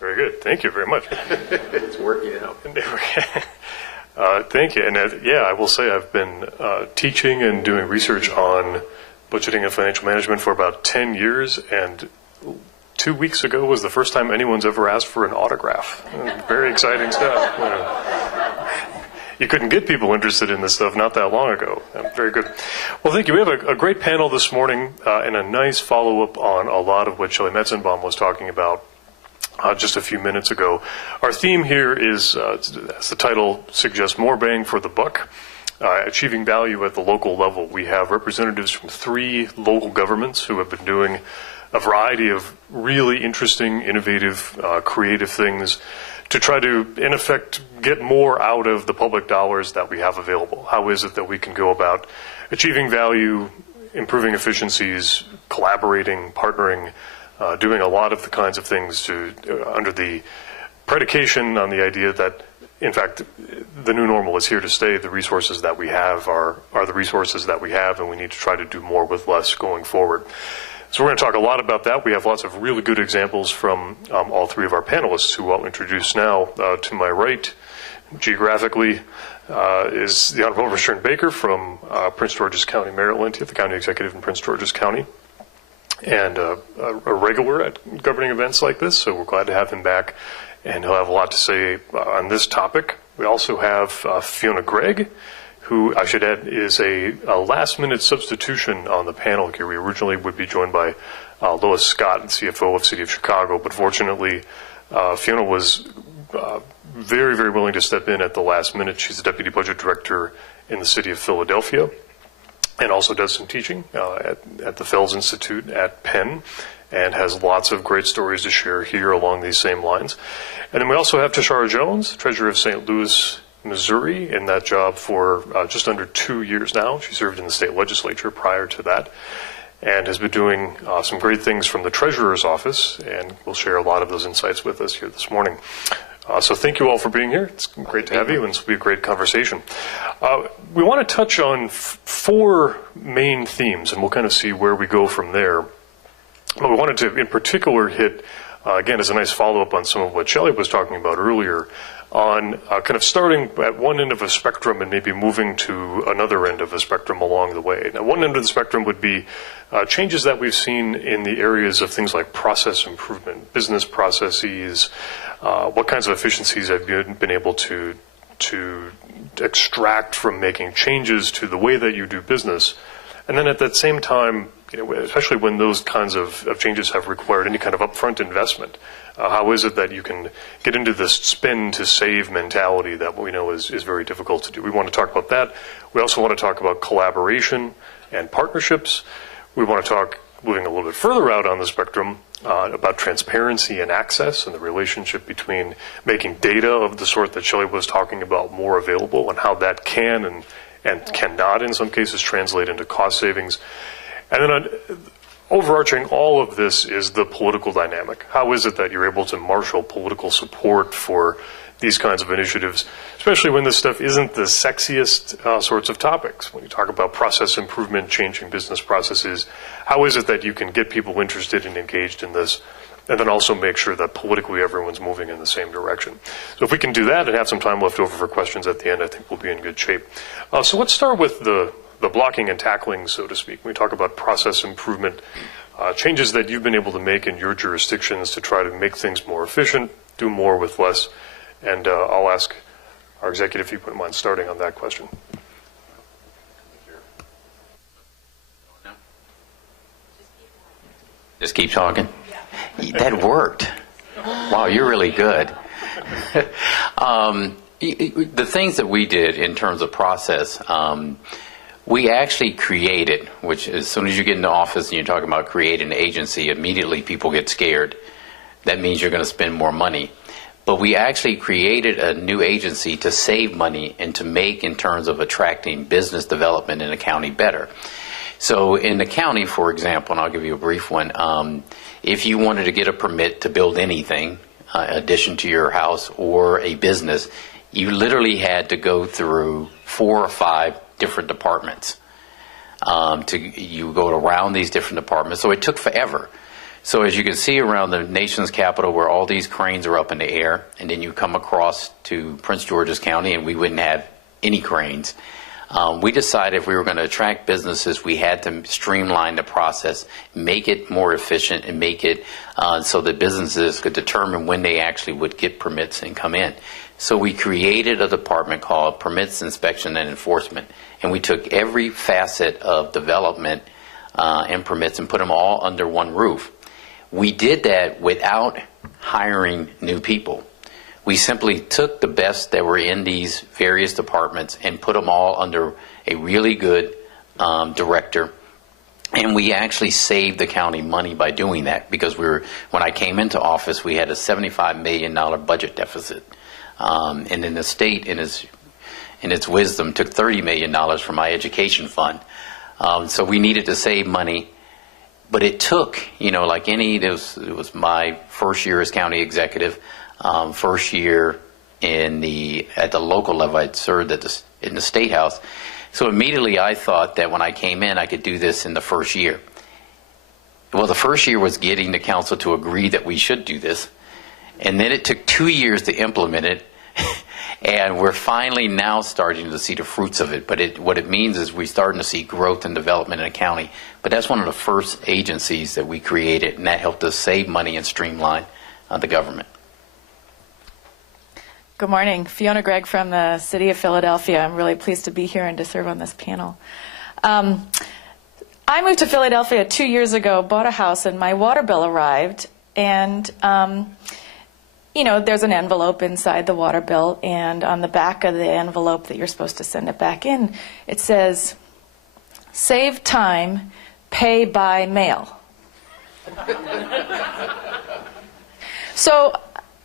Very good. Thank you very much. It's working out. Thank you. And yeah, I will say I've been teaching and doing research on budgeting and financial management for about 10 years, and 2 weeks ago was the first time anyone's ever asked for an autograph. Very exciting stuff. You couldn't get people interested in this stuff not that long ago. Very good. Well, thank you. We have a great panel this morning and a nice follow-up on a lot of what Shelley Metzenbaum was talking about just a few minutes ago. Our theme here is, as the title suggests, more bang for the buck, achieving value at the local level. We have representatives from 3 local governments who have been doing a variety of really interesting, innovative, creative things to try to, in effect, get more out of the public dollars that we have available. How is it that we can go about achieving value, improving efficiencies, collaborating, partnering, doing a lot of the kinds of things to, under the predication on the idea that, in fact, the new normal is here to stay. The resources that we have are the resources that we have, and we need to try to do more with less going forward. So we're going to talk a lot about that. We have lots of really good examples from all 3 of our panelists, who I'll introduce now. To my right, geographically, is the Honorable Sharon Baker from Prince George's County, Maryland. He's the county executive in Prince George's County, and a regular at governing events like this, so we're glad to have him back, and he'll have a lot to say on this topic. We also have Fiona Gregg, who I should add is a last-minute substitution on the panel here. We originally would be joined by Lois Scott, CFO of City of Chicago, but fortunately Fiona was very, very willing to step in at the last minute. She's the Deputy Budget Director in the City of Philadelphia, and also does some teaching at the Fels Institute at Penn, and has lots of great stories to share here along these same lines. And then we also have Tashara Jones, Treasurer of St. Louis, Missouri, in that job for just under 2 years now. She served in the state legislature prior to that, and has been doing some great things from the Treasurer's office, and will share a lot of those insights with us here this morning. So thank you all for being here. It's great to have you, and this will be a great conversation. We want to touch on 4 main themes, and we'll kind of see where we go from there. But we wanted to, in particular, hit, again, as a nice follow-up on some of what Shelley was talking about earlier, on kind of starting at one end of a spectrum and maybe moving to another end of a spectrum along the way. Now, one end of the spectrum would be changes that we've seen in the areas of things like process improvement, business processes, what kinds of efficiencies have you been able to extract from making changes to the way that you do business. And then at that same time, especially when those kinds of changes have required any kind of upfront investment, how is it that you can get into this spend to save mentality that we know is very difficult to do? We want to talk about that. We also want to talk about collaboration and partnerships. We want to talk, moving a little bit further out on the spectrum, about transparency and access, and the relationship between making data of the sort that Shelley was talking about more available, and how that can and cannot in some cases translate into cost savings. And then overarching all of this is the political dynamic. How is it that you're able to marshal political support for these kinds of initiatives, especially when this stuff isn't the sexiest sorts of topics? When you talk about process improvement, changing business processes, how is it that you can get people interested and engaged in this, and then also make sure that politically everyone's moving in the same direction? So if we can do that and have some time left over for questions at the end, I think we'll be in good shape. So let's start with the blocking and tackling, so to speak. When we talk about process improvement, changes that you've been able to make in your jurisdictions to try to make things more efficient, do more with less. And I'll ask our executive if you wouldn't mind starting on that question. Just keep talking. That worked. Wow, you're really good. The things that we did in terms of process, we actually created, which as soon as you get into office and you're talking about creating an agency, immediately people get scared. That means you're going to spend more money. But we actually created a new agency to save money and to make, in terms of attracting business development in the county, better. So in the county, for example, and I'll give you a brief one, if you wanted to get a permit to build anything, addition to your house or a business, you literally had to go through 4 or 5 different departments. You go around these different departments, so it took forever. So as you can see around the nation's capital where all these cranes are up in the air, and then you come across to Prince George's County and we wouldn't have any cranes. We decided if we were going to attract businesses, we had to streamline the process, make it more efficient, and make it so that businesses could determine when they actually would get permits and come in. So we created a department called Permits, Inspection, and Enforcement, and we took every facet of development and permits and put them all under one roof. We did that without hiring new people. We simply took the best that were in these various departments and put them all under a really good director. And we actually saved the county money by doing that, because when I came into office, we had a $75 million budget deficit. And then the state, in its wisdom, took $30 million from my education fund. So we needed to save money. But it took, like it was my first year as county executive. First year at the local level, I'd served in the State House. So immediately I thought that when I came in, I could do this in the first year. Well, the first year was getting the council to agree that we should do this. And then it took 2 years to implement it. And we're finally now starting to see the fruits of it. But what it means is we're starting to see growth and development in the county. But that's one of the first agencies that we created, and that helped us save money and streamline the government. Good morning. Fiona Gregg from the City of Philadelphia. I'm really pleased to be here and to serve on this panel. I moved to Philadelphia 2 years ago, bought a house, and my water bill arrived. And, there's an envelope inside the water bill, and on the back of the envelope that you're supposed to send it back in, it says, "Save time, pay by mail." So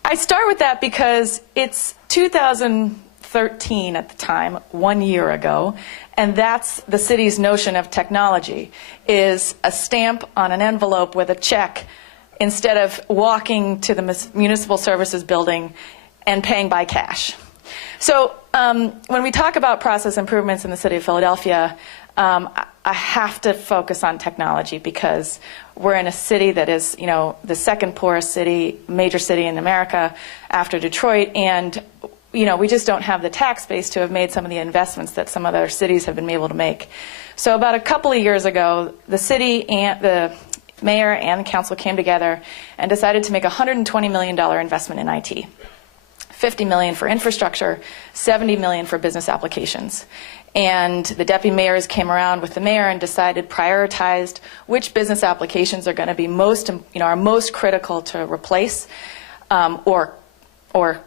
I start with that because it's 2013 at the time, 1 year ago, and that's the city's notion of technology, is a stamp on an envelope with a check instead of walking to the municipal services building and paying by cash. So when we talk about process improvements in the city of Philadelphia, I have to focus on technology, because we're in a city that is, the second poorest city, major city in America after Detroit, and we just don't have the tax base to have made some of the investments that some other cities have been able to make. So about a couple of years ago, the city and the mayor and the council came together and decided to make a $120 million investment in IT. $50 million for infrastructure, $70 million for business applications. And the deputy mayors came around with the mayor and prioritized which business applications are going to be are most critical to replace or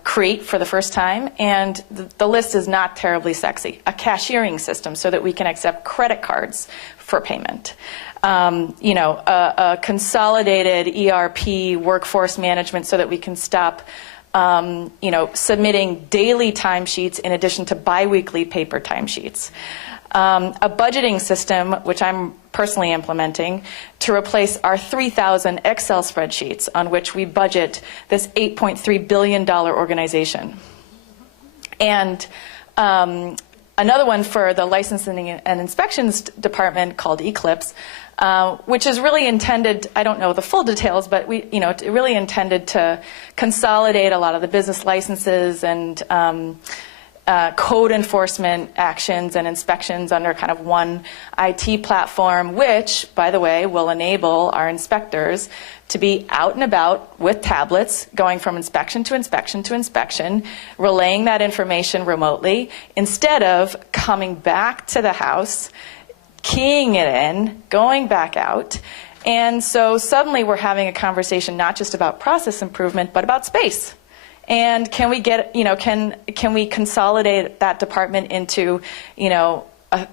create for the first time. And the list is not terribly sexy. A cashiering system so that we can accept credit cards for payment. A consolidated ERP workforce management so that we can stop submitting daily timesheets in addition to biweekly paper timesheets. A budgeting system, which I'm personally implementing, to replace our 3,000 Excel spreadsheets on which we budget this $8.3 billion organization. And another one for the licensing and inspections department called Eclipse, which is really intended, I don't know the full details, but it's really intended to consolidate a lot of the business licenses and code enforcement actions and inspections under kind of one IT platform, which, by the way, will enable our inspectors to be out and about with tablets, going from inspection to inspection to inspection, relaying that information remotely, instead of coming back to the house, keying it in, going back out. And so suddenly we're having a conversation not just about process improvement, but about space. And can we get, can we consolidate that department into, a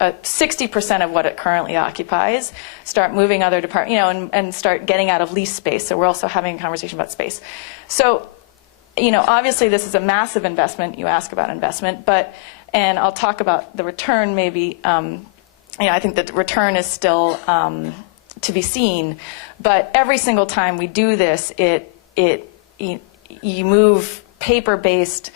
60% of what it currently occupies, start moving other departments, and start getting out of lease space. So we're also having a conversation about space. So, obviously this is a massive investment. You ask about investment, and I'll talk about the return maybe. I think that the return is still to be seen. But every single time we do this, you move paper-based,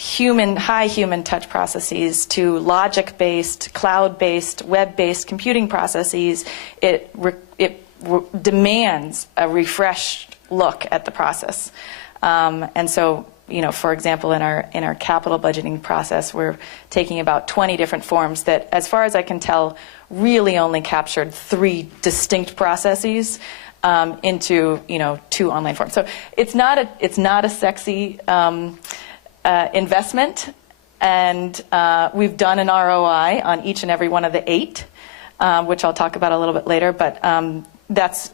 high human touch processes to logic-based, cloud-based, web-based computing processes, it demands a refreshed look at the process. And so, for example, in our capital budgeting process, we're taking about 20 different forms that, as far as I can tell, really only captured 3 distinct processes into 2 online forms. So it's not a sexy investment, and we've done an ROI on each and every one of the 8, which I'll talk about a little bit later. But that's,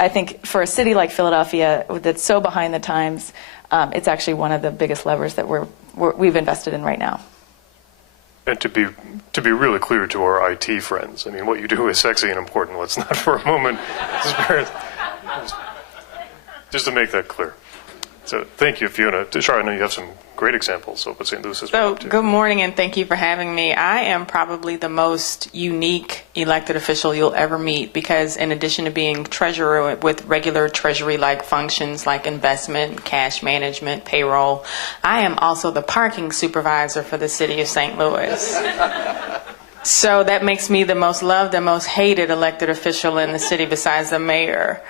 I think, for a city like Philadelphia that's so behind the times, it's actually one of the biggest levers that we've invested in right now. And to be really clear to our IT friends, I mean, what you do is sexy and important. Let's not for a moment just to make that clear. So thank you, Fiona. Shar, I know you have some great examples of what St. Louis has been up to. Good morning, and thank you for having me. I am probably the most unique elected official you'll ever meet, because in addition to being treasurer with regular treasury-like functions like investment, cash management, payroll, I am also the parking supervisor for the city of St. Louis. So that makes me the most loved and most hated elected official in the city besides the mayor.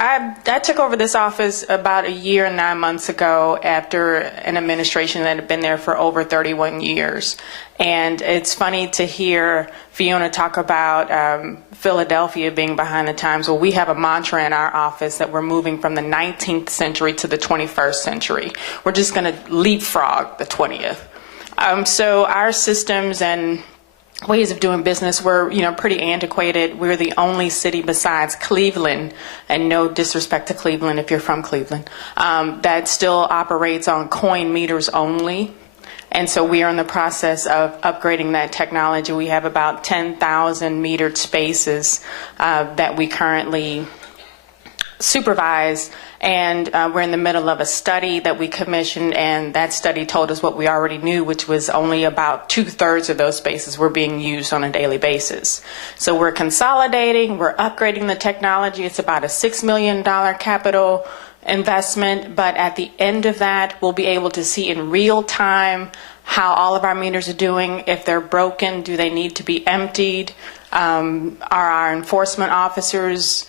I took over this office about 1 year and 9 months ago after an administration that had been there for over 31 years. And it's funny to hear Fiona talk about Philadelphia being behind the times. Well, we have a mantra in our office that we're moving from the 19th century to the 21st century. We're just going to leapfrog the 20th. So our systems and ways of doing business were, pretty antiquated. We're the only city besides Cleveland, and no disrespect to Cleveland if you're from Cleveland, that still operates on coin meters only. And so we are in the process of upgrading that technology. We have about 10,000 metered spaces that we currently supervise, and we're in the middle of a study that we commissioned, and that study told us what we already knew, which was only about 2/3 of those spaces were being used on a daily basis. So we're consolidating, we're upgrading the technology. It's about a $6 million capital investment, but at the end of that, we'll be able to see in real time how all of our meters are doing. If they're broken, do they need to be emptied? Are our enforcement officers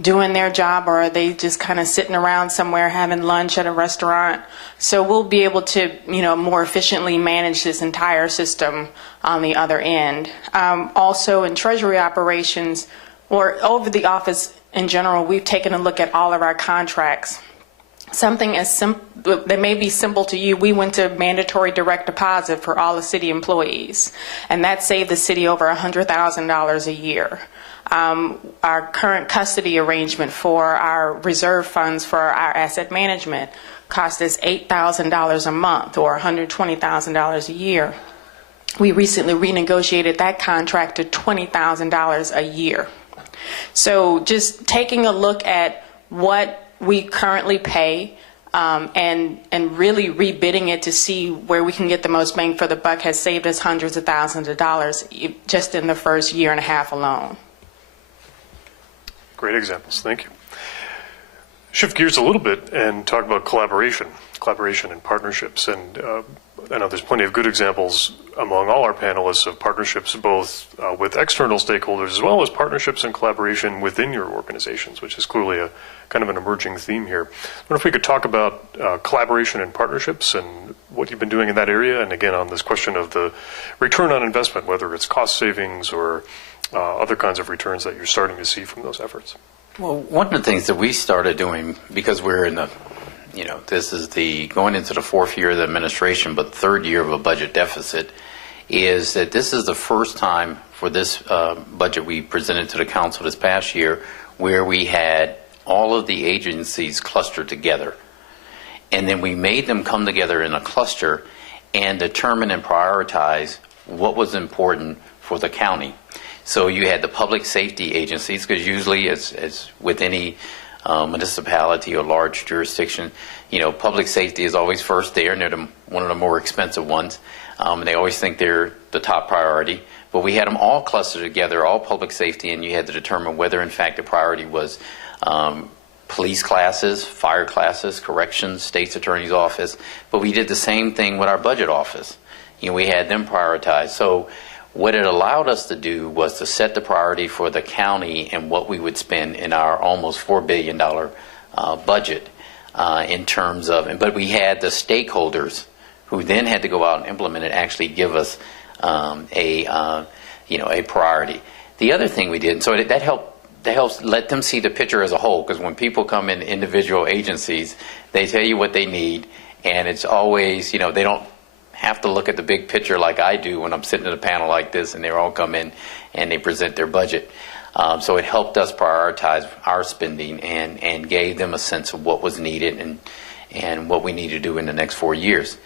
doing their job, or are they just kind of sitting around somewhere having lunch at a restaurant? So we'll be able to, more efficiently manage this entire system on the other end. Also in treasury operations, or over the office in general, we've taken a look at all of our contracts. Something as simple that may be simple to you, we went to mandatory direct deposit for all the city employees, and that saved the city over $100,000 a year. Our current custody arrangement for our reserve funds for our asset management cost us $8,000 a month, or $120,000 a year. We recently renegotiated that contract to $20,000 a year. So just taking a look at what we currently pay and really rebidding it to see where we can get the most bang for the buck has saved us hundreds of thousands of dollars just in the first year and a half alone. Great examples. Thank you. Shift gears a little bit and talk about collaboration and partnerships. And I know there's plenty of good examples among all our panelists of partnerships, both with external stakeholders as well as partnerships and collaboration within your organizations, which is clearly a kind of an emerging theme here. I wonder if we could talk about collaboration and partnerships and what you've been doing in that area, and again on this question of the return on investment, whether it's cost savings or other kinds of returns that you're starting to see from those efforts. Well, one of the things that we started doing, because we're in the, this is going into the 4th year of the administration, but 3rd year of a budget deficit, is that this is the first time for this budget we presented to the council this past year where we had all of the agencies clustered together. And then we made them come together in a cluster and determine and prioritize what was important for the county. So you had the public safety agencies, because usually as with any municipality or large jurisdiction, public safety is always first there, and they're one of the more expensive ones. And they always think they're the top priority. But we had them all clustered together, all public safety, and you had to determine whether, in fact, the priority was police classes, fire classes, corrections, state's attorney's office, but we did the same thing with our budget office. We had them prioritized. So what it allowed us to do was to set the priority for the county and what we would spend in our almost $4 billion budget in terms of, but we had the stakeholders who then had to go out and implement it actually give us a priority. The other thing we did, so that helps let them see the picture as a whole, because when people come in individual agencies, they tell you what they need, and it's always, they don't have to look at the big picture like I do when I'm sitting in a panel like this and they all come in and they present their budget. So it helped us prioritize our spending and gave them a sense of what was needed and what we need to do in the next 4 years.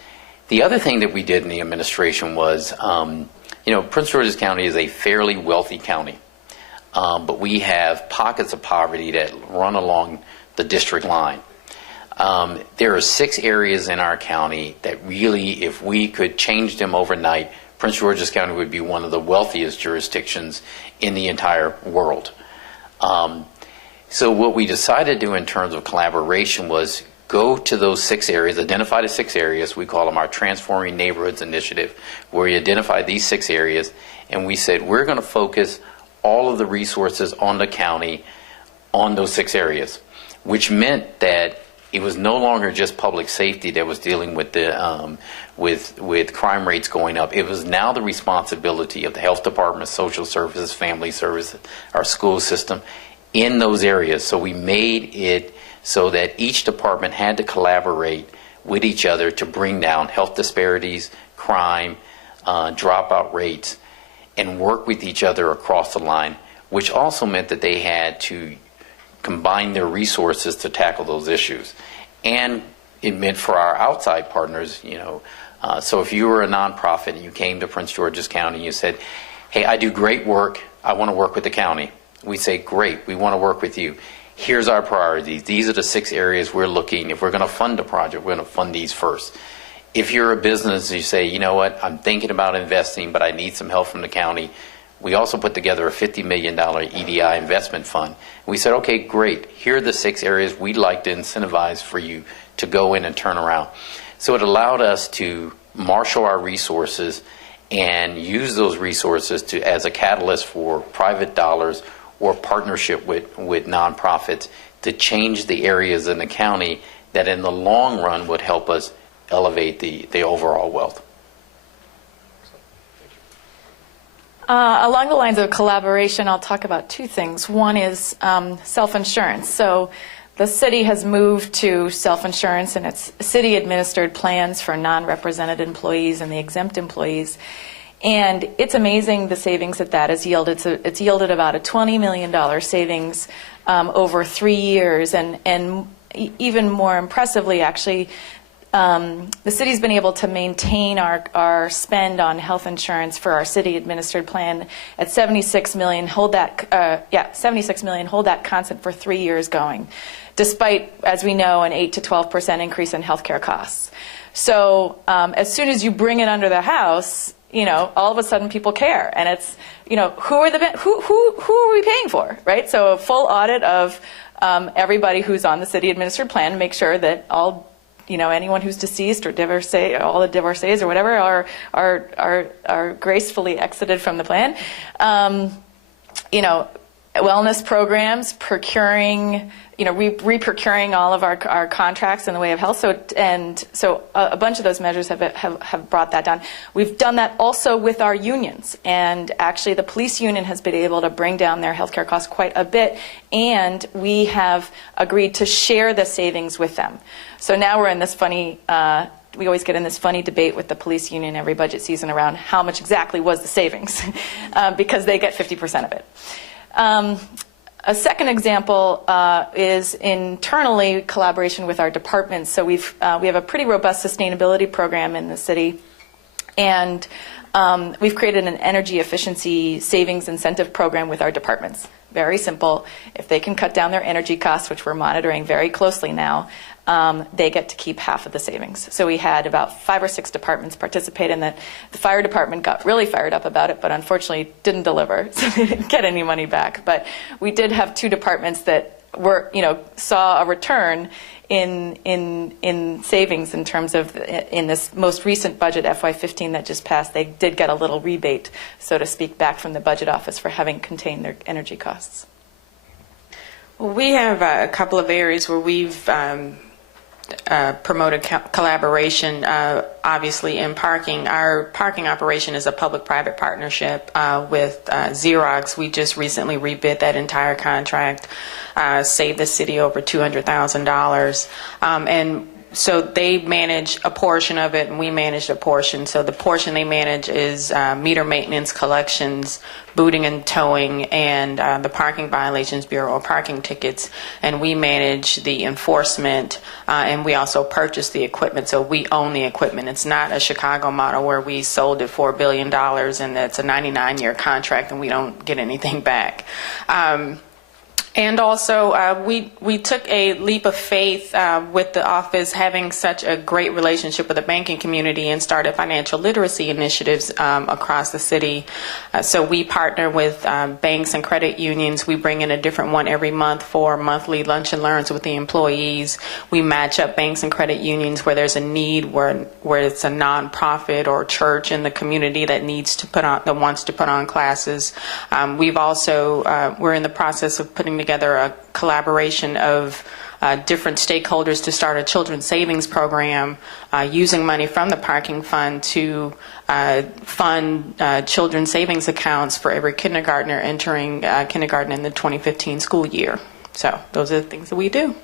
The other thing that we did in the administration was, Prince George's County is a fairly wealthy county, but we have pockets of poverty that run along the district line. There are 6 areas in our county that really, if we could change them overnight, Prince George's County would be one of the wealthiest jurisdictions in the entire world. So what we decided to do in terms of collaboration was go to those 6 areas, identify the 6 areas. We call them our Transforming Neighborhoods Initiative, where we identified these 6 areas, and we said we're going to focus all of the resources on the county on those 6 areas, which meant that it was no longer just public safety that was dealing with the with crime rates going up. It was now the responsibility of the health department, social services, family services, our school system in those areas. So we made it so that each department had to collaborate with each other to bring down health disparities, crime, dropout rates, and work with each other across the line, which also meant that they had to combine their resources to tackle those issues. And it meant for our outside partners, so if you were a nonprofit and you came to Prince George's County and you said, hey, I do great work, I want to work with the county. We say, great, we want to work with you. Here's our priorities. These are the 6 areas we're looking. If we're going to fund a project, we're going to fund these first. If you're a business, you say, you know what, I'm thinking about investing, but I need some help from the county. We also put together a $50 million EDI investment fund. We said, okay, great. Here are the 6 areas we'd like to incentivize for you to go in and turn around. So it allowed us to marshal our resources and use those resources as a catalyst for private dollars or partnership with nonprofits to change the areas in the county that in the long run would help us elevate the overall wealth. Along the lines of collaboration, I'll talk about 2 things. One is self-insurance. So the city has moved to self-insurance, and it's city-administered plans for non-represented employees and the exempt employees. And it's amazing the savings that has yielded. It's yielded about a $20 million savings over 3 years. And even more impressively, actually, the city's been able to maintain our spend on health insurance for our city-administered plan at $76 million. Hold that, $76 million. Hold that constant for 3 years going, despite, as we know, an 8 to 12% increase in healthcare costs. So as soon as you bring it under the house, all of a sudden people care, and it's, who are we paying for, right? So a full audit of everybody who's on the city-administered plan to make sure that all. Anyone who's deceased or divorcee, all the divorcees or whatever are gracefully exited from the plan. Wellness programs, procuring, re-procuring all of our contracts in the way of health. So a bunch of those measures have brought that down. We've done that also with our unions, and actually the police union has been able to bring down their healthcare costs quite a bit, and we have agreed to share the savings with them. So now we're in this funny, we always get in this funny debate with the police union every budget season around how much exactly was the savings, because they get 50% of it. A second example is internally collaboration with our departments. So we have a pretty robust sustainability program in the city, and we've created an energy efficiency savings incentive program with our departments. Very simple. If they can cut down their energy costs, which we're monitoring very closely now, they get to keep half of the savings. So we had about 5 or 6 departments participate in that. The fire department got really fired up about it, but unfortunately didn't deliver, so they didn't get any money back. But we did have 2 departments that saw a return in savings in terms of, in this most recent budget, FY15 that just passed, they did get a little rebate, so to speak, back from the budget office for having contained their energy costs. Well, we have a couple of areas where we've promoted collaboration. Obviously, in parking, our parking operation is a public-private partnership with Xerox. We just recently rebid that entire contract, saved the city over $200,000, and so they manage a portion of it and we manage a portion. So the portion they manage is meter maintenance, collections, booting and towing, and the Parking Violations Bureau, or parking tickets. And we manage the enforcement, and we also purchase the equipment. So we own the equipment. It's not a Chicago model where we sold it for $1 billion and it's a 99-year contract and we don't get anything back. And also, we took a leap of faith with the office having such a great relationship with the banking community and started financial literacy initiatives across the city. So we partner with banks and credit unions. We bring in a different one every month for monthly lunch and learns with the employees. We match up banks and credit unions where there's a need, where it's a nonprofit or church in the community that wants to put on classes. We've also we're in the process of putting together a collaboration of different stakeholders to start a children's savings program using money from the parking fund to fund children's savings accounts for every kindergartner entering kindergarten in the 2015 school year. So those are the things that we do.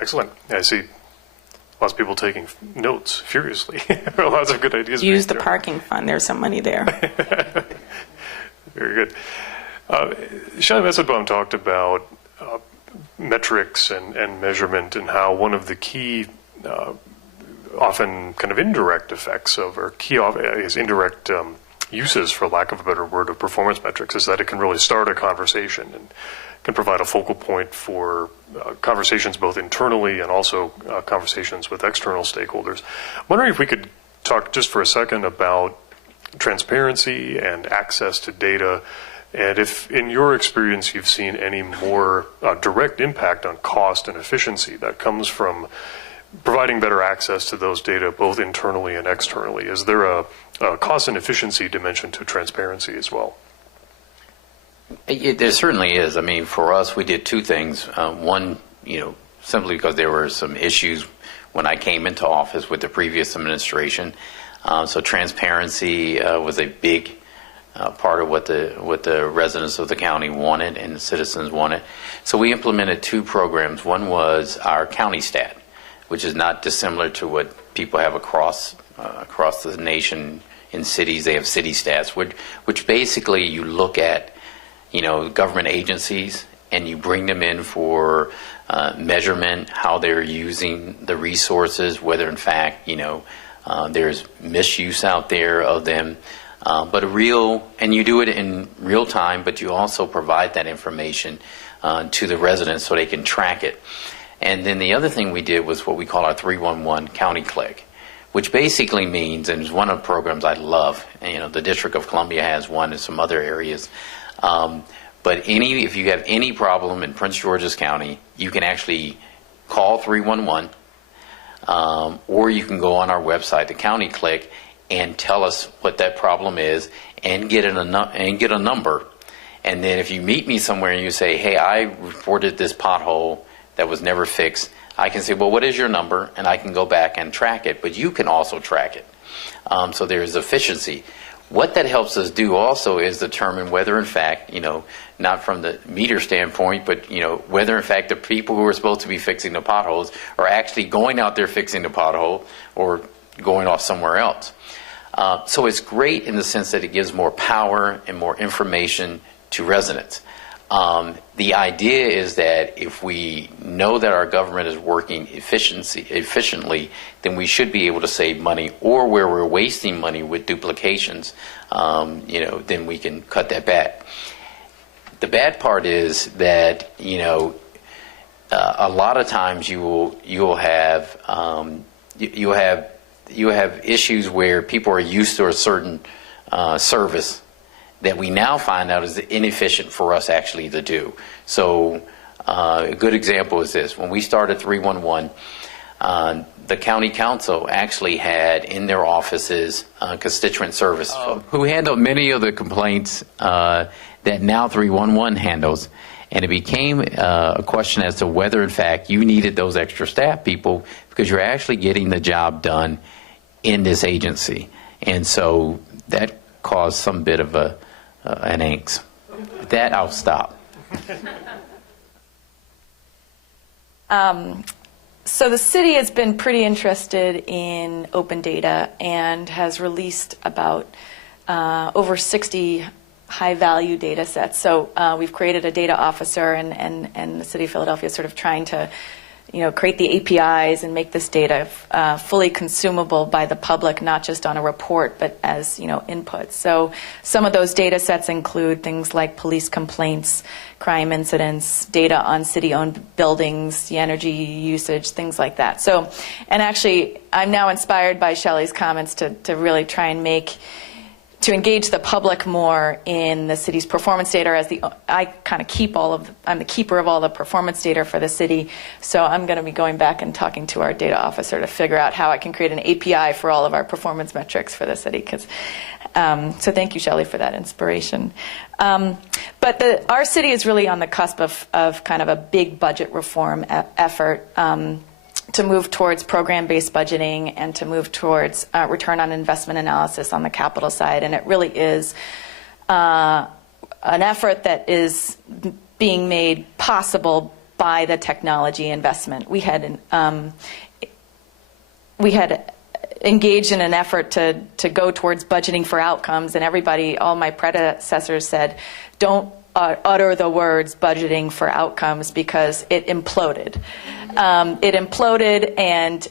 Excellent. I see lots of people taking notes furiously. Lots of good ideas. Use the parking fund. There's some money there. Very good. Shelley Messelbaum talked about metrics and measurement, and how one of the key, often kind of indirect effects of, or key indirect uses, for lack of a better word, of performance metrics is that it can really start a conversation and can provide a focal point for conversations both internally and also conversations with external stakeholders. I'm wondering if we could talk just for a second about transparency and access to data, and if, in your experience, you've seen any more direct impact on cost and efficiency that comes from providing better access to those data, both internally and externally. Is there a cost and efficiency dimension to transparency as well? There certainly is. I mean, for us, we did two things. One, simply because there were some issues when I came into office with the previous administration. So transparency was a big part of what the residents of the county wanted and the citizens wanted. So we implemented two programs. One was our county stat, which is not dissimilar to what people have across the nation in cities. They have city stats, which basically you look at, government agencies, and you bring them in for measurement, how they're using the resources, whether in fact, there's misuse out there of them. And you do it in real time, but you also provide that information to the residents so they can track it. And then the other thing we did was what we call our 311 County Click, which basically means, and it's one of the programs I love, the District of Columbia has one and some other areas, but if you have any problem in Prince George's County, you can actually call 311, or you can go on our website, the County Click, and tell us what that problem is and get a number. And then if you meet me somewhere and you say, hey, I reported this pothole that was never fixed, I can say, well, what is your number? And I can go back and track it, but you can also track it. So there's efficiency. What that helps us do also is determine whether in fact, not from the meter standpoint, but whether in fact the people who are supposed to be fixing the potholes are actually going out there fixing the pothole or going off somewhere else. So it's great in the sense that it gives more power and more information to residents. The idea is that if we know that our government is working efficiently, then we should be able to save money, or where we're wasting money with duplications, then we can cut that back. The bad part is that, a lot of times you'll have issues where people are used to a certain service that we now find out is inefficient for us actually to do. So A good example is this. When we started 311, the county council actually had in their offices constituent service folk who handled many of the complaints that now 311 handles. And it became a question as to whether, in fact, you needed those extra staff people because you're actually getting the job done in this agency. And so that caused some bit of an angst. With that, I'll stop. So the city has been pretty interested in open data and has released about over 60 high-value data sets. So we've created a data officer, and the city of Philadelphia is sort of trying to, create the APIs and make this data fully consumable by the public, not just on a report, but as input. So some of those data sets include things like police complaints, crime incidents, data on city-owned buildings, the energy usage, things like that. So, and actually, I'm now inspired by Shelley's comments to really try and to engage the public more in the city's performance data. I kind of I'm the keeper of all the performance data for the city. So I'm going to be going back and talking to our data officer to figure out how I can create an API for all of our performance metrics for the city. So thank you, Shelley, for that inspiration. But our city is really on the cusp of kind of a big budget reform effort. To move towards program-based budgeting and to move towards return on investment analysis on the capital side. And it really is an effort that is being made possible by the technology investment. We had engaged in an effort to go towards budgeting for outcomes, and all my predecessors said, don't utter the words budgeting for outcomes, because it imploded. It imploded, and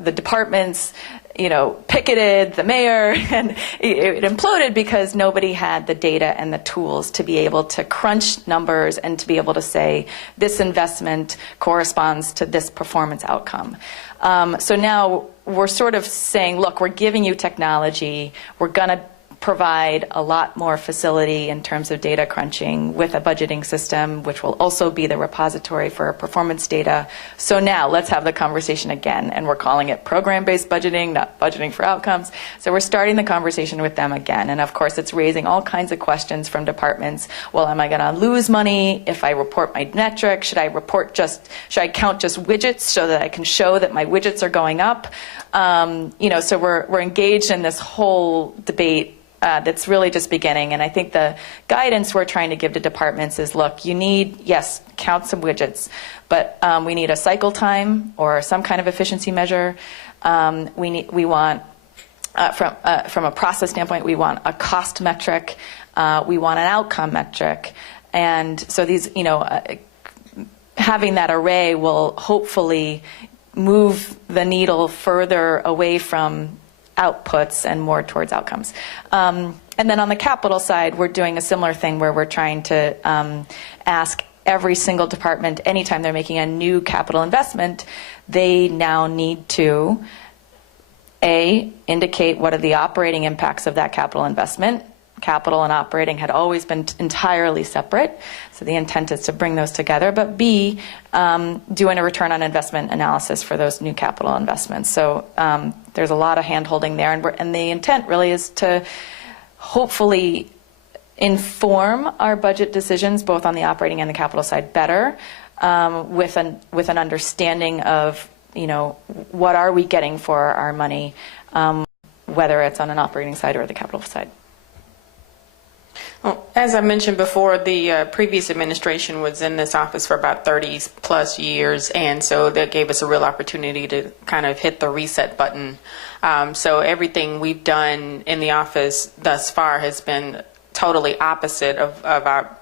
the departments picketed the mayor, and it imploded because nobody had the data and the tools to be able to crunch numbers and to be able to say this investment corresponds to this performance outcome. So now we're sort of saying, look, we're giving you technology, we're going to provide a lot more facility in terms of data crunching with a budgeting system, which will also be the repository for performance data. So now let's have the conversation again, and we're calling it program-based budgeting, not budgeting for outcomes. So we're starting the conversation with them again, and of course it's raising all kinds of questions from departments. Well, am I going to lose money if I report my metric? Should I count just widgets so that I can show that my widgets are going up? So we're engaged in this whole debate that's really just beginning. And I think the guidance we're trying to give to departments is, look, you need, yes, count some widgets, but we need a cycle time or some kind of efficiency measure. We want, from a process standpoint, we want a cost metric. We want an outcome metric. And so these, having that array will hopefully move the needle further away from outputs and more towards outcomes. And then on the capital side, we're doing a similar thing where we're trying to ask every single department, anytime they're making a new capital investment, they now need to, A, indicate what are the operating impacts of that capital investment. Capital and operating had always been entirely separate, so the intent is to bring those together. But B, doing a return on investment analysis for those new capital investments. So there's a lot of hand-holding there, and the intent really is to hopefully inform our budget decisions, both on the operating and the capital side, better, with an understanding of what are we getting for our money, whether it's on an operating side or the capital side. Well, as I mentioned before, the previous administration was in this office for about 30 plus years, and so that gave us a real opportunity to kind of hit the reset button. So everything we've done in the office thus far has been totally opposite of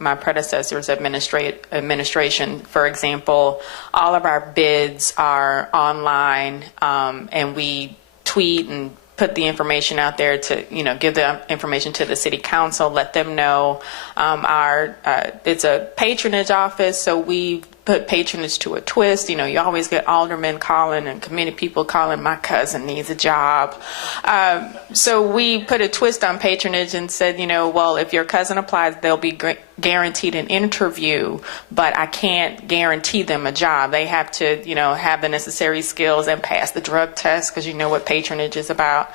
my predecessor's administration. For example, all of our bids are online, and we tweet and put the information out there to, give the information to the city council, let them know. It's a patronage office, so we put patronage to a twist. You know, you always get aldermen calling and committee people calling, my cousin needs a job. So we put a twist on patronage and said, you know, well, if your cousin applies, they'll be guaranteed an interview, but I can't guarantee them a job. They have to, you know, have the necessary skills and pass the drug test, because you know what patronage is about,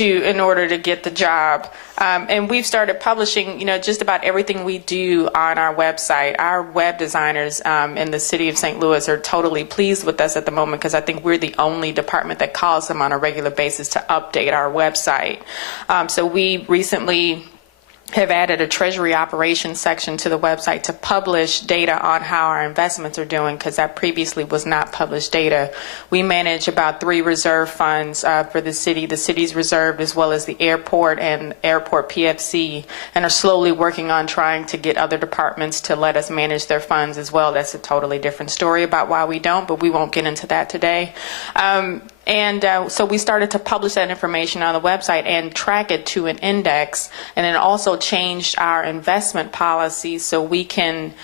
in order to get the job. And we've started publishing, you know, just about everything we do on our website. Our web designers in the city of St. Louis are totally pleased with us at the moment, because I think we're the only department that calls them on a regular basis to update our website. So we recently have added a treasury operations section to the website to publish data on how our investments are doing, because that previously was not published data. We manage about 3 reserve funds for the city, the city's reserve, as well as the airport and airport PFC, and are slowly working on trying to get other departments to let us manage their funds as well. That's a totally different story about why we don't, but we won't get into that today. So we started to publish that information on the website and track it to an index, and then also changed our investment policy so we can,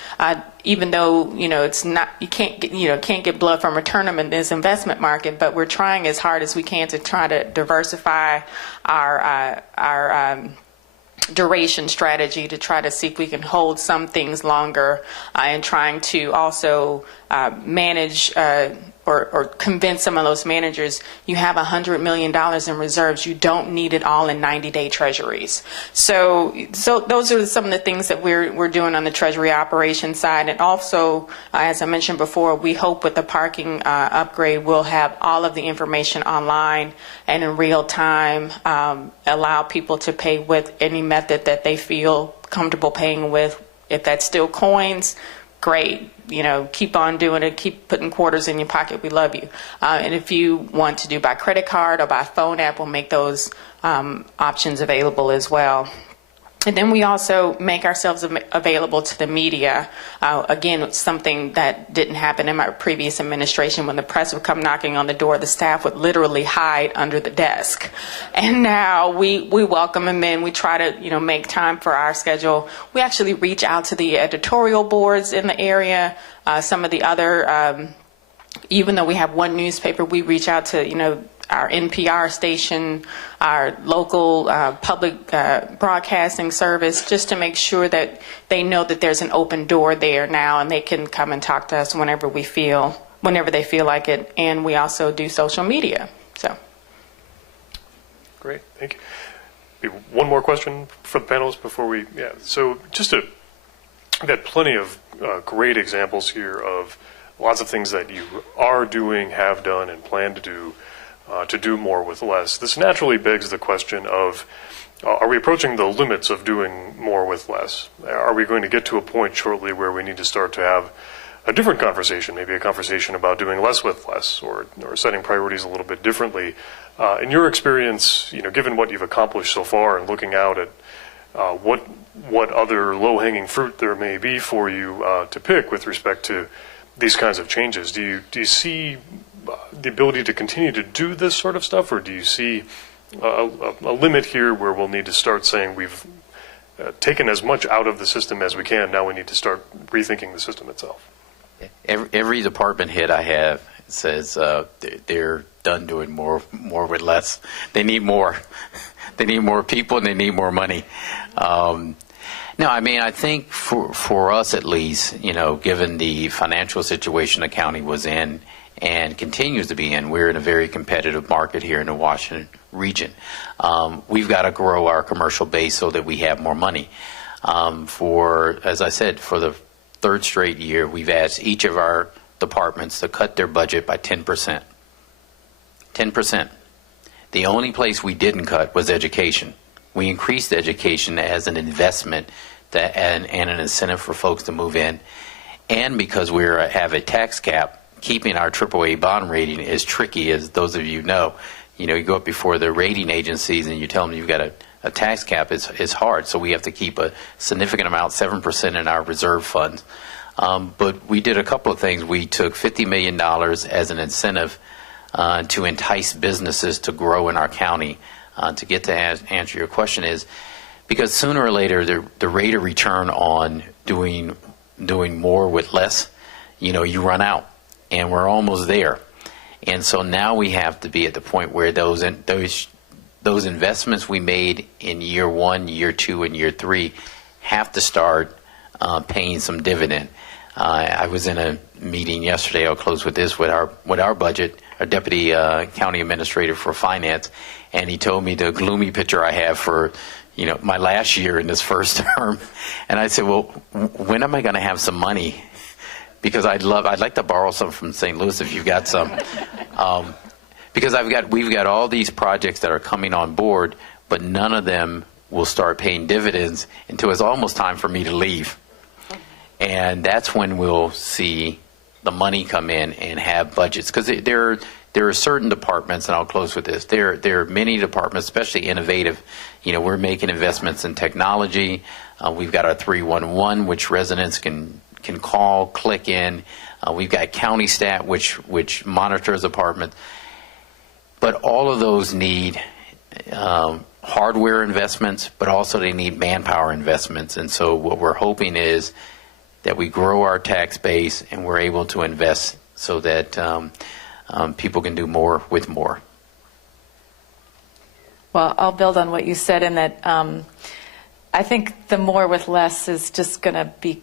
even though, you know, it's not, you can't get blood from a turnip in this investment market, but we're trying as hard as we can to try to diversify our duration strategy, to try to see if we can hold some things longer, and trying to also manage or convince some of those managers, you have $100 million in reserves, you don't need it all in 90-day treasuries. So those are some of the things that we're doing on the treasury operations side. And also, as I mentioned before, we hope with the parking upgrade, we'll have all of the information online and in real time, allow people to pay with any method that they feel comfortable paying with. If that's still coins, great. You know, keep on doing it, keep putting quarters in your pocket, we love you. And if you want to do by credit card or by phone app, we'll make those options available as well. And then we also make ourselves available to the media. Again, it's something that didn't happen in my previous administration. When the press would come knocking on the door, the staff would literally hide under the desk. And now we welcome them in. We try to, you know, make time for our schedule. We actually reach out to the editorial boards in the area. Some of the other, even though we have one newspaper, we reach out to, you know, our NPR station, our local public broadcasting service, just to make sure that they know that there's an open door there now, and they can come and talk to us whenever they feel like it. And we also do social media. So. Great, thank you. One more question for the panelists before we, so we've had plenty of great examples here of lots of things that you are doing, have done, and plan to do more with less. This naturally begs the question of, are we approaching the limits of doing more with less? Are we going to get to a point shortly where we need to start to have a different conversation, maybe a conversation about doing less with less, or setting priorities a little bit differently? In your experience, you know, given what you've accomplished so far and looking out at what other low-hanging fruit there may be for you to pick with respect to these kinds of changes, do you see the ability to continue to do this sort of stuff, or do you see a limit here where we'll need to start saying we've taken as much out of the system as we can, now we need to start rethinking the system itself? Every department head I have says they're done doing more with less. They need more. They need more people, and they need more money. No, I mean, I think for us at least, you know, given the financial situation the county was in and continues to be in, we're in a very competitive market here in the Washington region. We've got to grow our commercial base so that we have more money. As I said, for the 3rd straight year, we've asked each of our departments to cut their budget by 10%. 10%. The only place we didn't cut was education. We increased education as an investment and an incentive for folks to move in. And because we have a tax cap, keeping our AAA bond rating is tricky, as those of you know. You know, you go up before the rating agencies and you tell them you've got a tax cap, it's hard. So we have to keep a significant amount, 7% in our reserve funds. But we did a couple of things. We took $50 million as an incentive to entice businesses to grow in our county. To get to answer your question is, because sooner or later the rate of return on doing doing more with less, you run out, and we're almost there. And so now we have to be at the point where those investments we made in year 1, year 2, and year 3 have to start paying some dividend. I was in a meeting yesterday. I'll close with this with our budget, our deputy county administrator for finance, and he told me the gloomy picture I have for my last year in this first term. And I said, well, when am I going to have some money? Because I'd like to borrow some from St. Louis if you've got some. Because we've got all these projects that are coming on board, but none of them will start paying dividends until it's almost time for me to leave. And that's when we'll see the money come in and have budgets. Because there are certain departments, and I'll close with this, there are many departments, especially innovative. We're making investments in technology. We've got our 311, which residents can call, click in. We've got county staff, which monitors apartments. But all of those need hardware investments, but also they need manpower investments. And so what we're hoping is that we grow our tax base and we're able to invest so that people can do more with more. Well, I'll build on what you said in that I think the more with less is just going to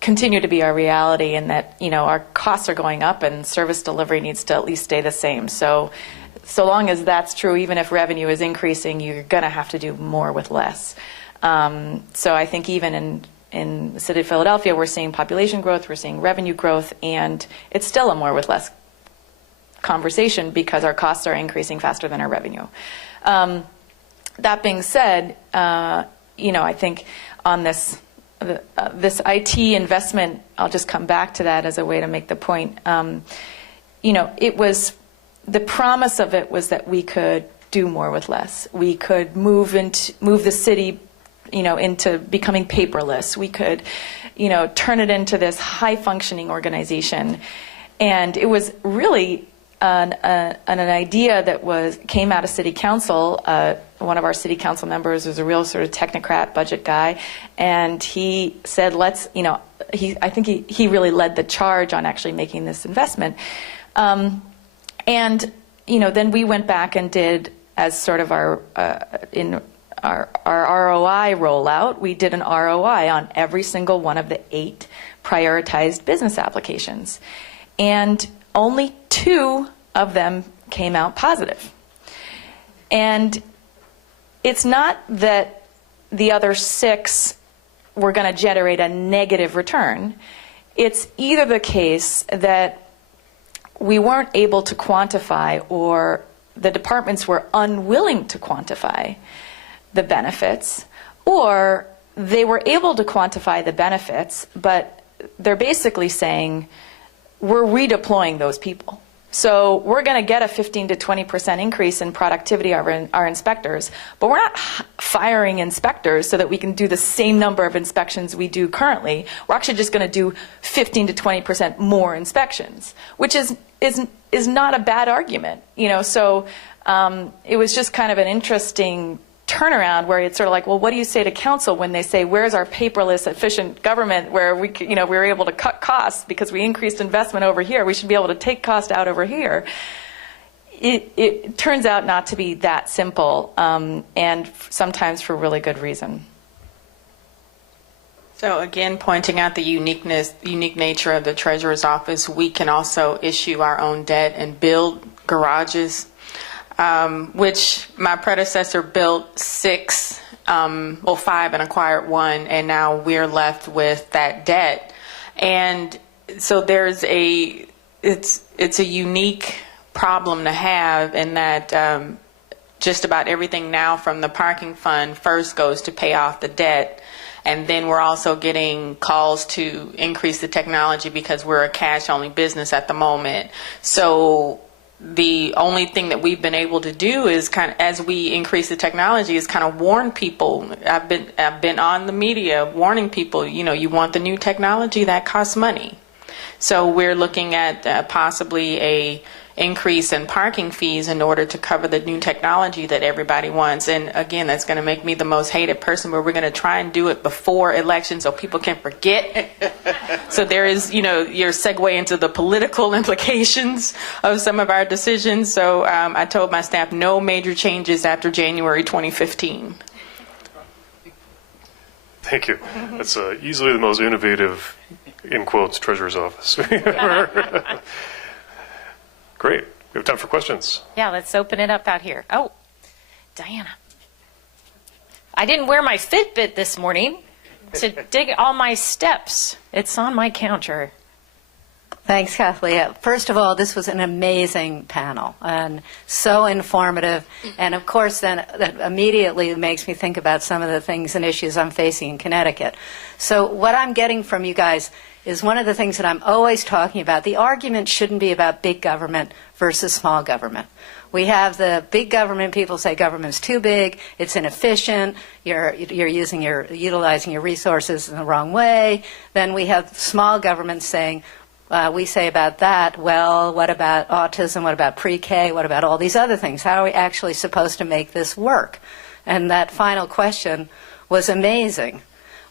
continue to be our reality, and that our costs are going up and service delivery needs to at least stay the same. So long as that's true, even if revenue is increasing, you're going to have to do more with less. So I think even in the city of Philadelphia, we're seeing population growth, we're seeing revenue growth, and it's still a more with less conversation because our costs are increasing faster than our revenue. That being said, I think on this IT investment, I'll just come back to that as a way to make the point. It was, the promise of it was that we could do more with less. We could move the city, into becoming paperless. We could, turn it into this high-functioning organization. And it was really an idea that came out of city council. One of our city council members was a real sort of technocrat budget guy, and he said, I think he really led the charge on actually making this investment. And then we went back and did, as sort of our ROI rollout, we did an ROI on every single one of the 8 prioritized business applications. And only 2 of them came out positive. And it's not that the other 6 were going to generate a negative return. It's either the case that we weren't able to quantify, or the departments were unwilling to quantify the benefits, or they were able to quantify the benefits, but they're basically saying, we're redeploying those people. So we're going to get a 15 to 20% increase in productivity of our inspectors, but we're not firing inspectors so that we can do the same number of inspections we do currently. We're actually just going to do 15 to 20% more inspections, which is not a bad argument, So it was just kind of an interesting turnaround where it's sort of like, well, what do you say to council when they say, where's our paperless, efficient government where we were able to cut costs because we increased investment over here? We should be able to take cost out over here. It turns out not to be that simple, and sometimes for really good reason. So again, pointing out the unique nature of the treasurer's office, we can also issue our own debt and build garages, which my predecessor built 6, 5 and acquired 1, and now we're left with that debt. And so it's a unique problem to have, in that just about everything now from the parking fund first goes to pay off the debt. And then we're also getting calls to increase the technology because we're a cash-only business at the moment. So the only thing that we've been able to do is kind of, as we increase the technology, is kind of warn people. I've been on the media warning people, you want the new technology, that costs money. So we're looking at possibly increase in parking fees in order to cover the new technology that everybody wants. And again, that's going to make me the most hated person, but we're going to try and do it before elections so people can forget. So there is, you know, your segue into the political implications of some of our decisions. So I told my staff no major changes after January 2015. Thank you. That's easily the most innovative, in quotes, treasurer's office. Great. We have time for questions. Yeah, let's open it up out here. Oh, Diana. I didn't wear my Fitbit this morning to dig all my steps. It's on my counter. Thanks, Kathleen. First of all, this was an amazing panel and so informative. And of course, then that immediately makes me think about some of the things and issues I'm facing in Connecticut. So what I'm getting from you guys is one of the things that I'm always talking about. The argument shouldn't be about big government versus small government. We have the big government people say government's too big, it's inefficient, you're utilizing your resources in the wrong way. Then we have small government saying, we say about that, well, what about autism, what about pre-K, what about all these other things? How are we actually supposed to make this work? And that final question was amazing.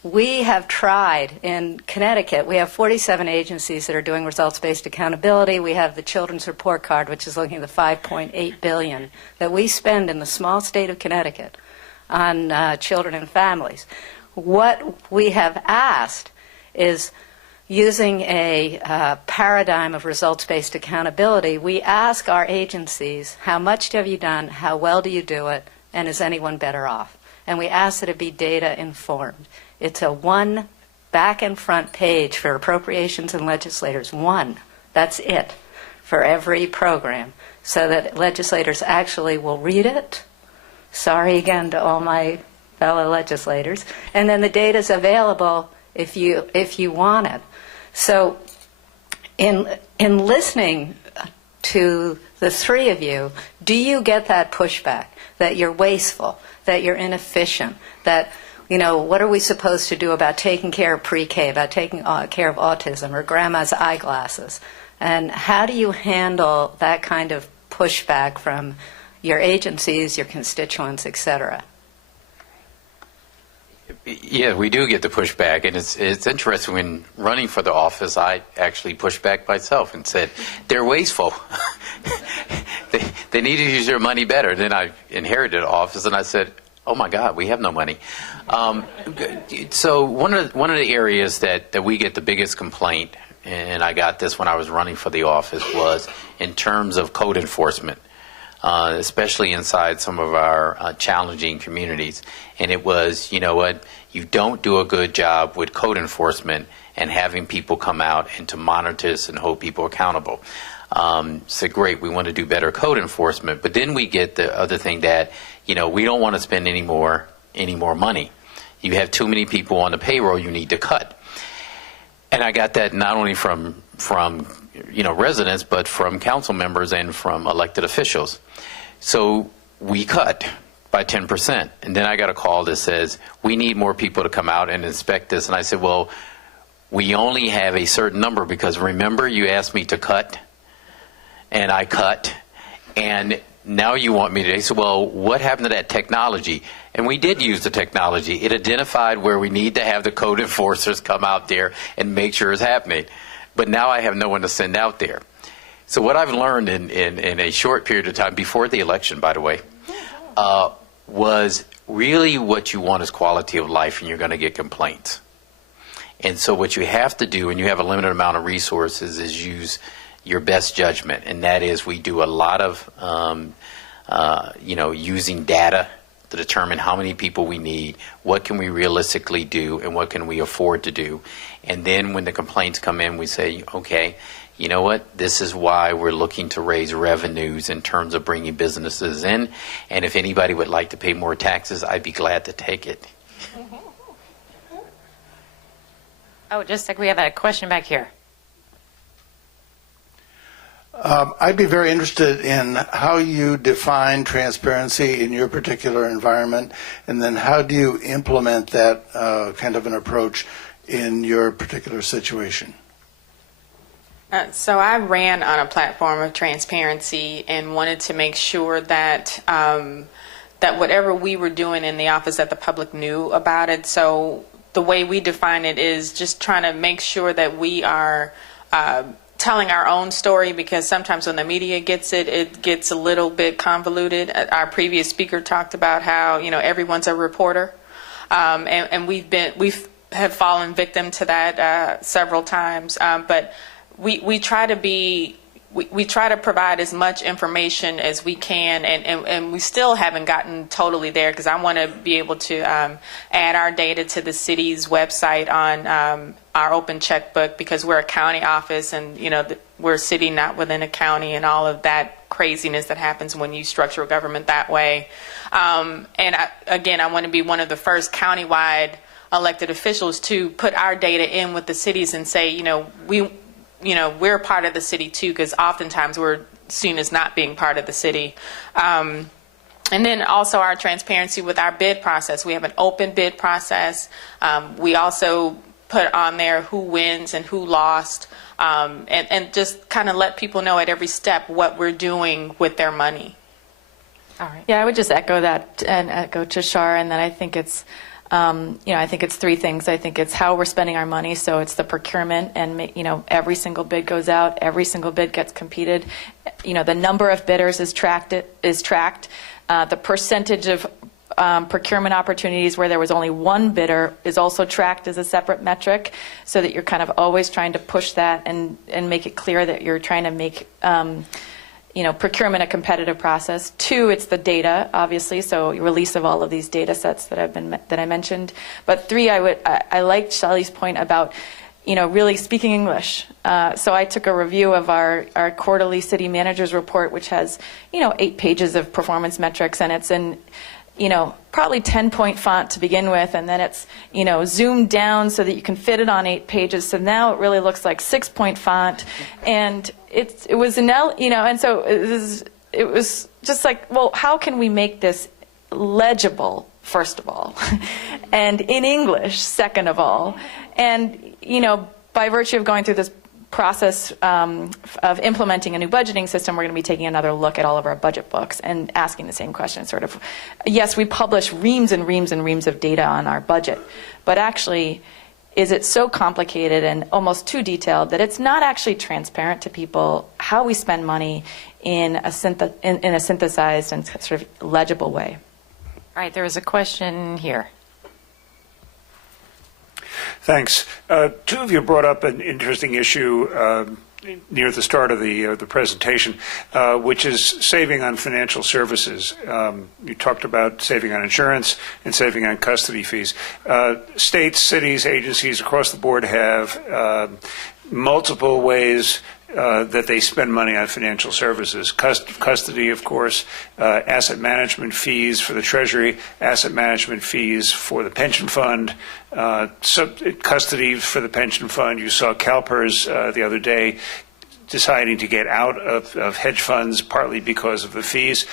We have tried in Connecticut, we have 47 agencies that are doing results-based accountability. We have the Children's Report Card, which is looking at the $5.8 billion that we spend in the small state of Connecticut on children and families. What we have asked is, using a paradigm of results-based accountability, we ask our agencies, how much have you done, how well do you do it, and is anyone better off? And we ask that it be data-informed. It's a one back and front page for appropriations and legislators. One. That's it for every program, so that legislators actually will read it. Sorry again to all my fellow legislators. And then the data's available if you want it. So in listening to the three of you, do you get that pushback that you're wasteful, that you're inefficient, that, you know, what are we supposed to do about taking care of pre-K, about taking care of autism or grandma's eyeglasses? And how do you handle that kind of pushback from your agencies, your constituents, et cetera? Yeah, we do get the pushback, and it's interesting. When running for the office, I actually pushed back myself and said, they're wasteful. they need to use their money better. Then I inherited the office, and I said, oh my God, we have no money. So one of the areas that we get the biggest complaint, and I got this when I was running for the office, was in terms of code enforcement. Especially inside some of our challenging communities. And it was, you know what, you don't do a good job with code enforcement and having people come out and to monitor this and hold people accountable. So great, we want to do better code enforcement. But then we get the other thing that, you know, we don't want to spend any more money. You have too many people on the payroll you need to cut. And I got that not only from you know, residents, but from council members and from elected officials. So we cut by 10%. And then I got a call that says, we need more people to come out and inspect this. And I said, well, we only have a certain number, because remember you asked me to cut, and I cut, and now you want me to. He said, well, what happened to that technology? And we did use the technology. It identified where we need to have the code enforcers come out there and make sure it's happening. But now I have no one to send out there. So what I've learned in a short period of time, before the election, by the way, was really what you want is quality of life, and you're going to get complaints. And so what you have to do, and you have a limited amount of resources, is use your best judgment. And that is, we do a lot of, you know, using data to determine how many people we need, what can we realistically do, and what can we afford to do. And then when the complaints come in, we say, okay, you know what, this is why we're looking to raise revenues in terms of bringing businesses in. And if anybody would like to pay more taxes, I'd be glad to take it. Oh, just like we have a question back here. I'd be very interested in how you define transparency in your particular environment, and then how do you implement that kind of an approach in your particular situation? So I ran on a platform of transparency and wanted to make sure that that whatever we were doing in the office, that the public knew about it. So the way we define it is just trying to make sure that we are telling our own story, because sometimes when the media gets it, it gets a little bit convoluted. Our previous speaker talked about how, you know, everyone's a reporter, and we've have fallen victim to that several times, but we try to be, we try to provide as much information as we can, and we still haven't gotten totally there, because I want to be able to add our data to the city's website on our open checkbook, because we're a county office, and you know we're a city not within a county, and all of that craziness that happens when you structure government that way. Again, I want to be one of the first countywide elected officials to put our data in with the cities and say, we're part of the city too, because oftentimes we're seen as not being part of the city. And then also our transparency with our bid process. We have an open bid process. We also put on there who wins and who lost, and just kind of let people know at every step what we're doing with their money. All right. Yeah, I would just echo that and echo Tashar, and that I think it's, I think it's three things. I think it's how we're spending our money. So it's the procurement, and every single bid goes out, every single bid gets competed. The number of bidders is tracked. The percentage of procurement opportunities where there was only one bidder is also tracked as a separate metric, so that you're kind of always trying to push that and make it clear that you're trying to make procurement a competitive process. Two, it's the data, obviously, so release of all of these data sets that I mentioned. But three, I liked Shelley's point about really speaking English. So I took a review of our quarterly city managers report, which has 8 pages of performance metrics, and it's in probably 10-point font to begin with, and then it's zoomed down so that you can fit it on 8 pages. So now it really looks like 6-point font, and it was and so it was just like, well, how can we make this legible, first of all, and in English, second of all, and by virtue of going through this process of implementing a new budgeting system, we're going to be taking another look at all of our budget books and asking the same question, sort of, yes, we publish reams and reams and reams of data on our budget, but actually, is it so complicated and almost too detailed that it's not actually transparent to people how we spend money in a synthesized and sort of legible way? All right, there was a question here. Thanks. Two of you brought up an interesting issue near the start of the presentation, which is saving on financial services. You talked about saving on insurance and saving on custody fees. States, cities, agencies across the board have multiple ways that they spend money on financial services. Custody, of course, asset management fees for the Treasury, asset management fees for the pension fund, custody for the pension fund. You saw CalPERS the other day deciding to get out of hedge funds partly because of the fees.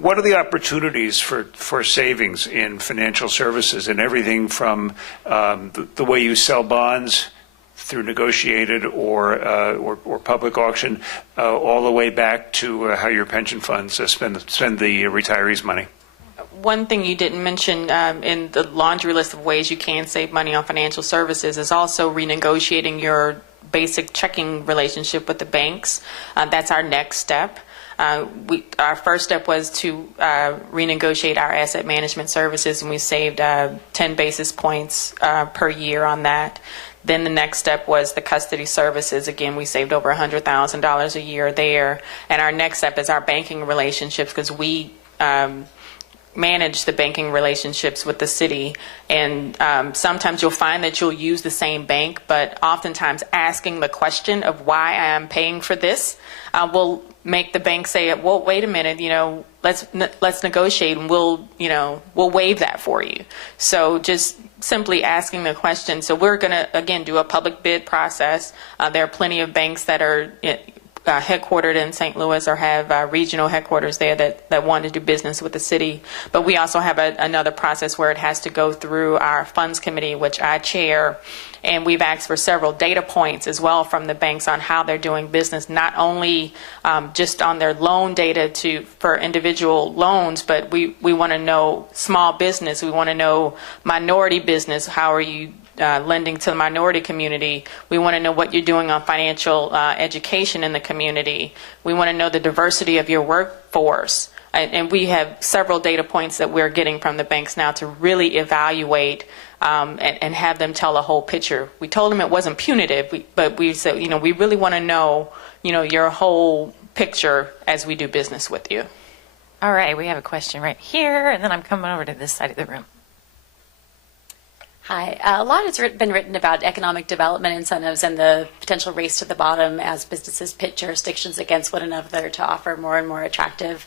What are the opportunities for savings in financial services, and everything from the way you sell bonds through negotiated or public auction, all the way back to how your pension funds spend the retirees' money? One thing you didn't mention in the laundry list of ways you can save money on financial services is also renegotiating your basic checking relationship with the banks. That's our next step. Our first step was to renegotiate our asset management services, and we saved 10 basis points per year on that. Then the next step was the custody services. Again, we saved over $100,000 a year there. And our next step is our banking relationships, because we manage the banking relationships with the city. And sometimes you'll find that you'll use the same bank, but oftentimes asking the question of why I am paying for this will make the bank say, well, wait a minute, let's negotiate, and we'll waive that for you. So just simply asking the question. So we're going to, again, do a public bid process. There are plenty of banks that are headquartered in St. Louis or have regional headquarters there that want to do business with the city. But we also have another process where it has to go through our funds committee, which I chair, and we've asked for several data points as well from the banks on how they're doing business, not only just on their loan data for individual loans, but we want to know small business, we want to know minority business, how are you lending to the minority community. We want to know what you're doing on financial education in the community. We want to know the diversity of your workforce. And we have several data points that we're getting from the banks now to really evaluate and have them tell a whole picture. We told them it wasn't punitive, but we said, we really want to know, your whole picture as we do business with you. All right, we have a question right here, and then I'm coming over to this side of the room. Hi. A lot has been written about economic development incentives and the potential race to the bottom as businesses pit jurisdictions against one another to offer more and more attractive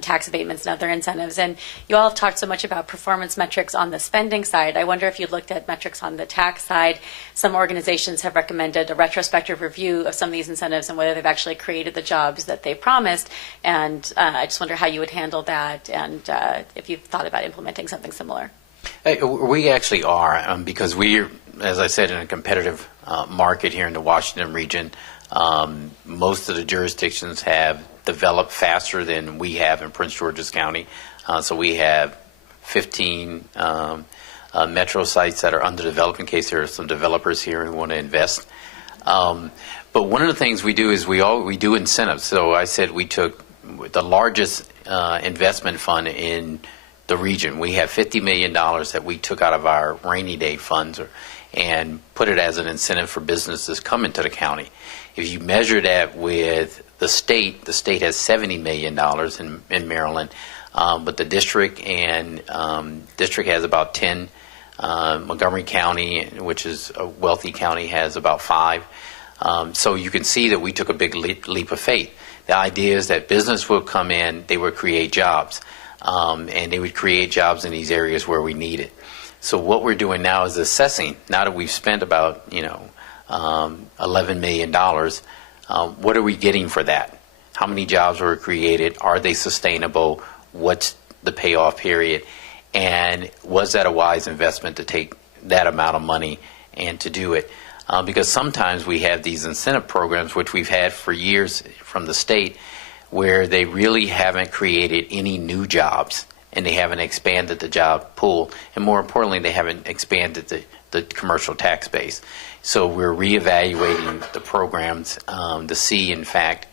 tax abatements and other incentives. And you all have talked so much about performance metrics on the spending side. I wonder if you looked at metrics on the tax side. Some organizations have recommended a retrospective review of some of these incentives and whether they've actually created the jobs that they promised. And I just wonder how you would handle that and if you've thought about implementing something similar. We actually are, because we're, as I said, in a competitive market here in the Washington region. Most of the jurisdictions have developed faster than we have in Prince George's County. So we have 15 metro sites that are underdeveloped in case there are some developers here who want to invest. But one of the things we do is we do incentives. So I said we took the largest investment fund in the region. We have $50 million that we took out of our rainy day funds and put it as an incentive for businesses coming to the county. If you measure that with the state has $70 million in Maryland, but the district has about 10. Montgomery County, which is a wealthy county, has about 5. So you can see that we took a big leap of faith. The idea is that business will come in, they would create jobs. And they would create jobs in these areas where we need it. So what we're doing now is assessing. Now that we've spent about $11 million, what are we getting for that? How many jobs were created? Are they sustainable? What's the payoff period? And was that a wise investment to take that amount of money and to do it? Because sometimes we have these incentive programs, which we've had for years from the state, where they really haven't created any new jobs and they haven't expanded the job pool, and more importantly, they haven't expanded the commercial tax base. So we're reevaluating the programs to see, in fact,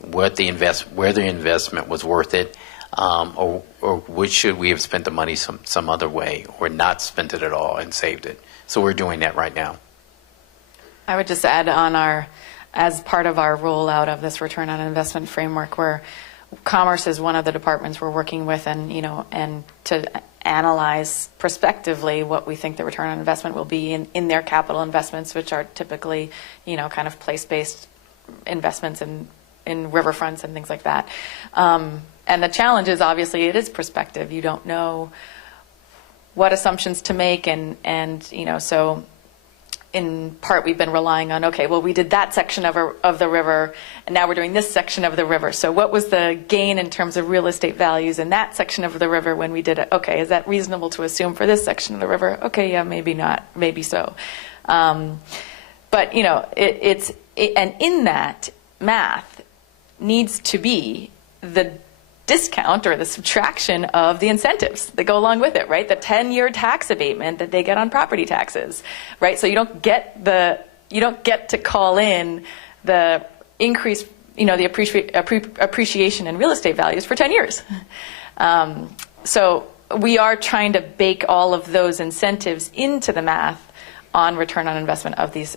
where the investment was worth it, or which should we have spent the money some other way, or not spent it at all and saved it. So we're doing that right now. I would just add on as part of our rollout of this return on investment framework, where Commerce is one of the departments we're working with, and to analyze prospectively what we think the return on investment will be in their capital investments, which are typically, kind of place-based investments in riverfronts and things like that. And the challenge is obviously it is prospective. You don't know what assumptions to make, and so in part we've been relying on, okay, well, we did that section of the river, and now we're doing this section of the river. So what was the gain in terms of real estate values in that section of the river when we did it? Okay, is that reasonable to assume for this section of the river? Okay, yeah, maybe not, maybe so. But and in that math needs to be the discount or the subtraction of the incentives that go along with it, right? The 10-year tax abatement that they get on property taxes, right? So you don't get to call in the increase, the appreciation in real estate values for 10 years. So we are trying to bake all of those incentives into the math on return on investment of these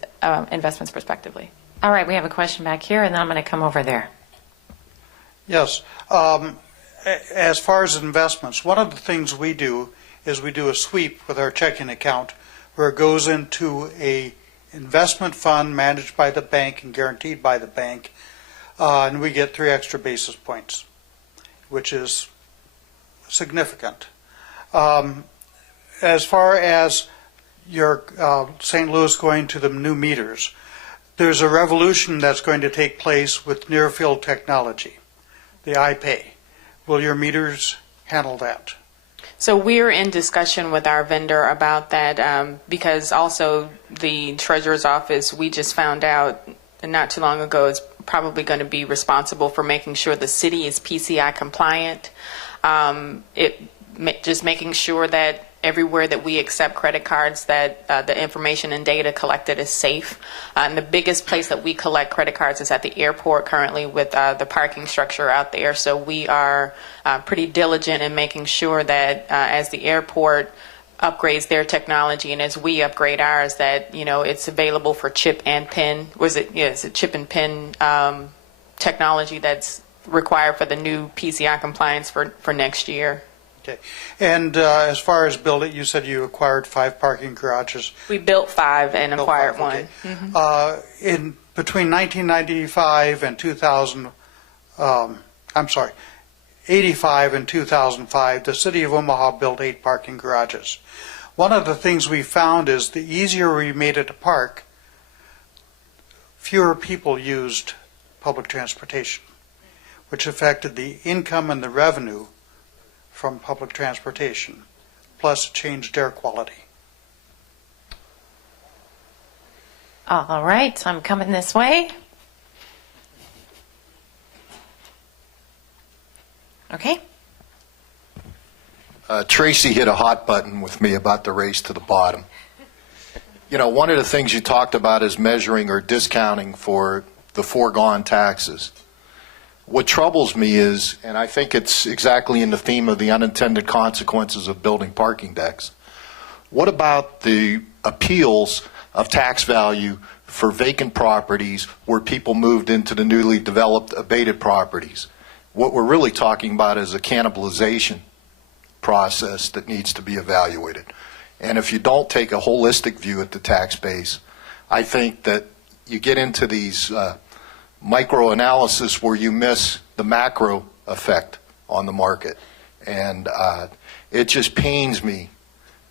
investments prospectively. All right, we have a question back here, and then I'm going to come over there. Yes. As far as investments, one of the things we do is we do a sweep with our checking account where it goes into a investment fund managed by the bank and guaranteed by the bank, and we get 3 extra basis points, which is significant. As far as your St. Louis going to the new meters, there's a revolution that's going to take place with near-field technology, the iPay. Will your meters handle that? So we're in discussion with our vendor about that because also the Treasurer's Office, we just found out not too long ago, is probably going to be responsible for making sure the city is PCI compliant. Just making sure that everywhere that we accept credit cards that the information and data collected is safe. And the biggest place that we collect credit cards is at the airport currently with the parking structure out there. So we are pretty diligent in making sure that as the airport upgrades their technology and as we upgrade ours, that it's available for chip and pin. It's a chip and pin technology that's required for the new PCI compliance for next year. Okay. And as far as build it, you said you acquired 5 parking garages. We built 5 and acquired 1. Okay. In between 1995 and 2000, 85 and 2005, the city of Omaha built 8 parking garages. One of the things we found is the easier we made it to park, fewer people used public transportation, which affected the income and the revenue from public transportation, plus changed air quality. All right, I'm coming this way. Okay. Tracy hit a hot button with me about the race to the bottom. One of the things you talked about is measuring or discounting for the foregone taxes. What troubles me is, and I think it's exactly in the theme of the unintended consequences of building parking decks, what about the appeals of tax value for vacant properties where people moved into the newly developed abated properties? What we're really talking about is a cannibalization process that needs to be evaluated. And if you don't take a holistic view at the tax base, I think that you get into these micro-analysis where you miss the macro effect on the market. And it just pains me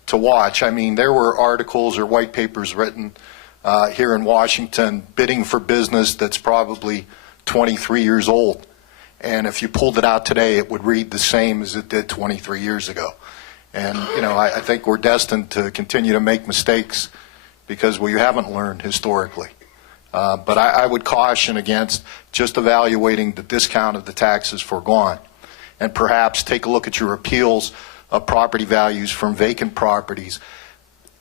to watch. I mean, there were articles or white papers written here in Washington bidding for business that's probably 23 years old. And if you pulled it out today, it would read the same as it did 23 years ago. And, I think we're destined to continue to make mistakes because we haven't learned historically. But I would caution against just evaluating the discount of the taxes foregone, and perhaps take a look at your appeals of property values from vacant properties,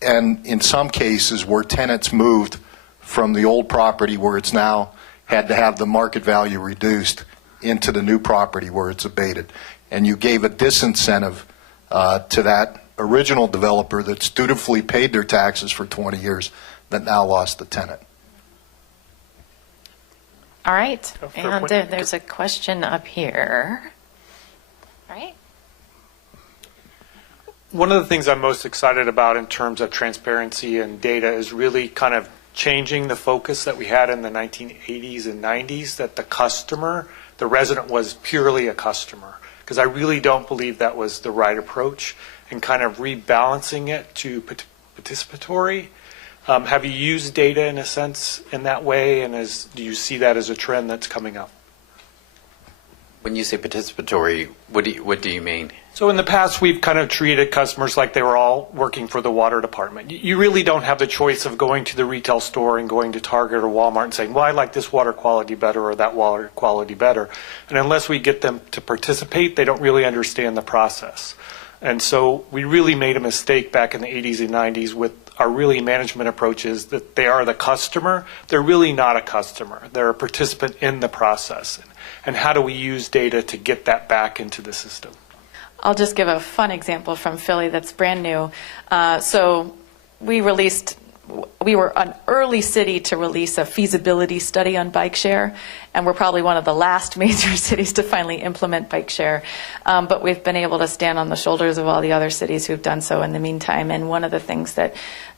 and in some cases where tenants moved from the old property where it's now had to have the market value reduced into the new property where it's abated. And you gave a disincentive to that original developer that's dutifully paid their taxes for 20 years that now lost the tenant. All right, and there's a question up here. All right. One of the things I'm most excited about in terms of transparency and data is really kind of changing the focus that we had in the 1980s and 90s, that the customer, the resident, was purely a customer. Because I really don't believe that was the right approach, and kind of rebalancing it to participatory. Have you used data in a sense in that way, and do you see that as a trend that's coming up? When you say participatory, what do you mean? So in the past, we've kind of treated customers like they were all working for the water department. You really don't have the choice of going to the retail store and going to Target or Walmart and saying, well, I like this water quality better or that water quality better. And unless we get them to participate, they don't really understand the process. And so we really made a mistake back in the 80s and 90s with our really management approaches that they are the customer. They're really not a customer. They're a participant in the process. And how do we use data to get that back into the system? I'll just give a fun example from Philly that's brand new. So we were an early city to release a feasibility study on bike share, and we're probably one of the last major cities to finally implement bike share. But we've been able to stand on the shoulders of all the other cities who've done so in the meantime. And one of the things that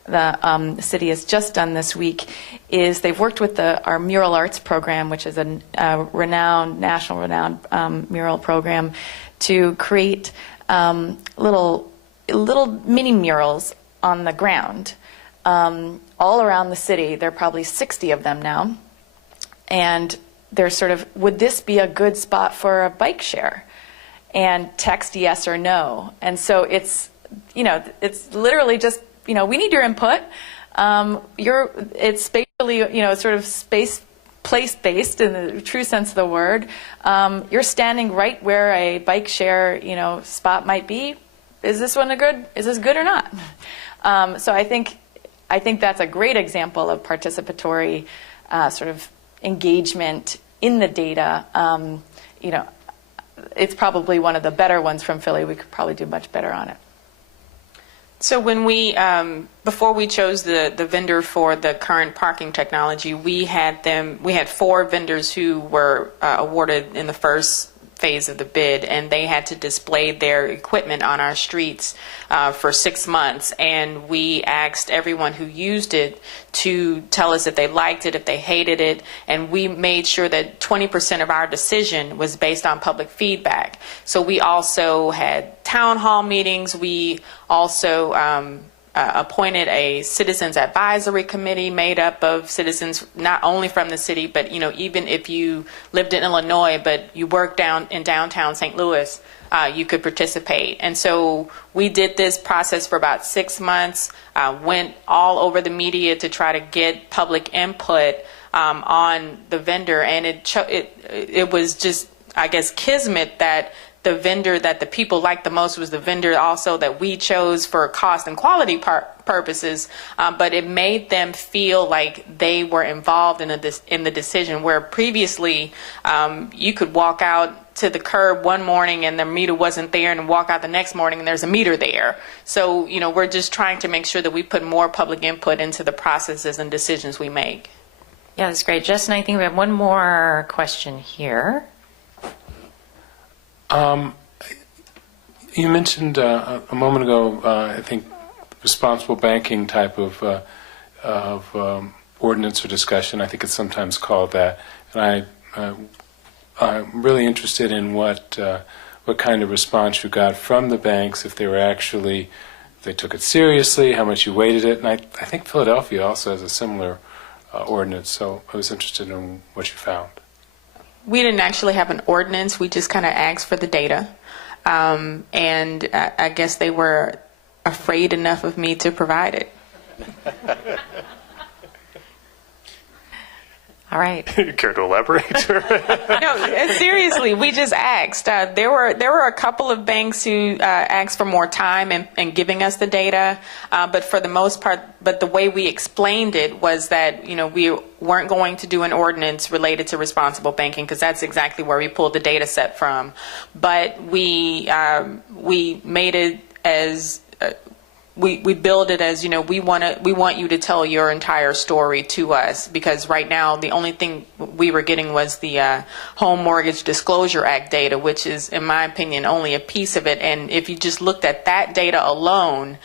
the city has just done this week is they've worked with our mural arts program, which is a national renowned mural program, to create little mini murals on the ground all around the city. There are probably 60 of them now. And they're sort of, would this be a good spot for a bike share? And text yes or no. And so it's, it's literally just, we need your input. It's spatially, sort of place-based in the true sense of the word. You're standing right where a bike share, spot might be. Is this good or not? So I think that's a great example of participatory sort of engagement in the data. It's probably one of the better ones from Philly. We could probably do much better on it. So when before we chose the vendor for the current parking technology, we had 4 vendors who were awarded in the first phase of the bid, and they had to display their equipment on our streets for 6 months. And we asked everyone who used it to tell us if they liked it, if they hated it, and we made sure that 20% of our decision was based on public feedback. So we also had town hall meetings. We also appointed a citizens advisory committee made up of citizens not only from the city, but even if you lived in Illinois but you worked in downtown St. Louis, you could participate. And so we did this process for about 6 months, went all over the media to try to get public input on the vendor, and it was just, I guess, kismet that the vendor that the people liked the most was the vendor also that we chose for cost and quality purposes, but it made them feel like they were involved in the decision, where previously you could walk out to the curb one morning and the meter wasn't there, and walk out the next morning and there's a meter there. So we're just trying to make sure that we put more public input into the processes and decisions we make. Yeah, that's great. Justin, I think we have one more question here. You mentioned a moment ago, I think, responsible banking type of ordinance or discussion. I think it's sometimes called that. And I'm really interested in what kind of response you got from the banks, if they took it seriously, how much you weighted it. And I think Philadelphia also has a similar ordinance, so I was interested in what you found. We didn't actually have an ordinance. We just kind of asked for the data. And I guess they were afraid enough of me to provide it. All right. You care to elaborate? No, seriously, we just asked. There were a couple of banks who asked for more time in giving us the data, but for the most part, the way we explained it was that we weren't going to do an ordinance related to responsible banking, because that's exactly where we pulled the data set from. But we made it as we build it as, we want you to tell your entire story to us, because right now the only thing we were getting was the Home Mortgage Disclosure Act data, which is, in my opinion, only a piece of it. And if you just looked at that data alone,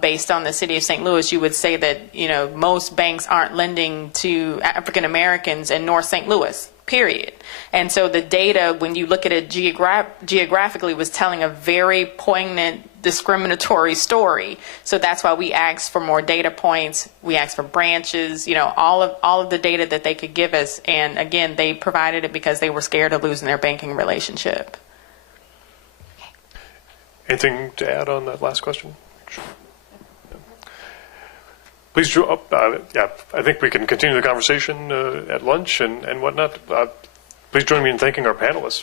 based on the city of St. Louis, you would say that, most banks aren't lending to African Americans in North St. Louis. Period. And so the data, when you look at it geographically, was telling a very poignant discriminatory story. So that's why we asked for more data points. We asked for branches, all of the data that they could give us. And again, they provided it because they were scared of losing their banking relationship. Anything to add on that last question? Sure. Please, I think we can continue the conversation at lunch and whatnot. Please join me in thanking our panelists.